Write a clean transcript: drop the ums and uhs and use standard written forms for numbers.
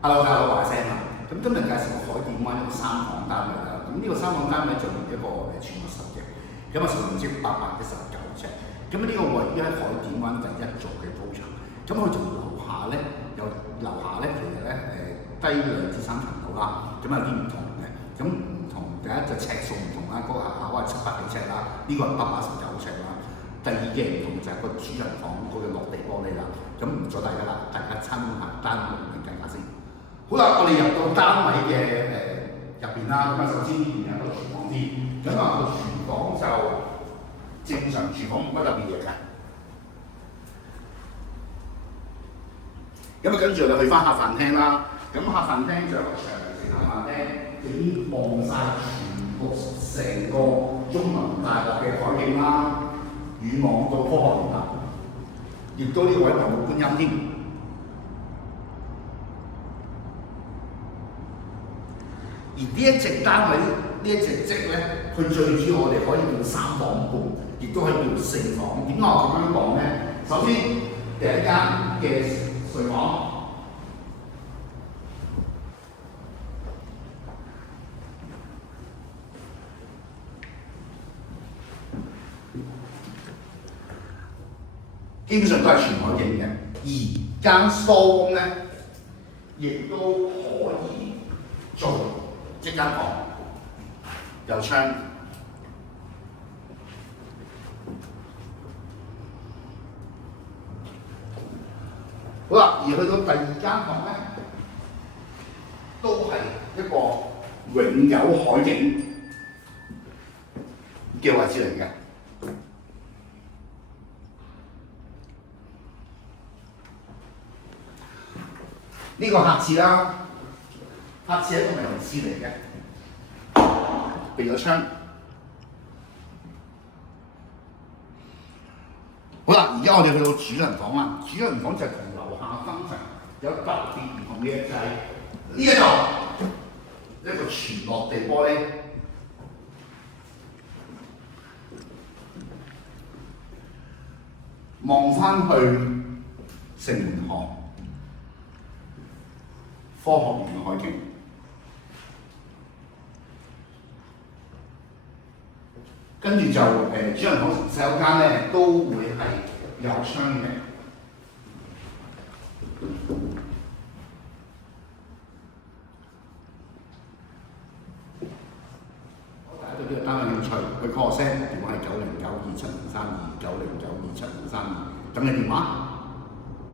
Hello，大家好，我係 Sam 啊。咁今日介紹個海點灣一個3房單位啦。咁呢個3房單位就一個全密室嘅，咁啊實用面積819尺。咁呢個位於喺海點灣第一座嘅高層。咁佢從樓下咧，其實咧低2至3層樓啦。咁有啲唔同嘅，咁唔同第一就尺數唔同啦，嗰個下係700幾尺啦，呢個係819尺啦。第二嘅唔同就係個主人房嗰個落地玻璃啦。咁唔阻大家啦，大家參觀下單位嘅計價先。好啦，我哋入到單位嘅入邊啦。咁啊，首先呢邊有個廚房先。咁啊，個廚房就正常廚房冇乜特別嘢嘅。咁啊，跟住我哋去翻客飯廳啦。咁客飯廳就有個長形客飯廳，就已經望晒成個中文大學嘅海景啦，遠望到科學園啦，亦都呢個位有觀音添。而呢一隻單位，呢一隻積咧，佢最主要我哋可以叫3房半，亦都可以叫4房。點解我咁樣講咧？首先第一間嘅睡房，基本上都係全海景嘅。而間梳咧，亦都可以做一間房，有窗。好啦，而去到第2間房咧，都係一個永久海景嘅位置嚟嘅。呢個客廁啦，客廁係一個明廁嚟嘅，避咗窗。好啦，而家我哋去到主人房啦。主人房就同樓下分層有特別唔同嘅，就係呢一度一個全落地玻璃，望翻去城門河科學園嘅海景。跟住就主人房洗手間咧都會係有窗嘅。大家對呢個單位有興趣，去 call 我聲，電話係909270329092703，等你電話。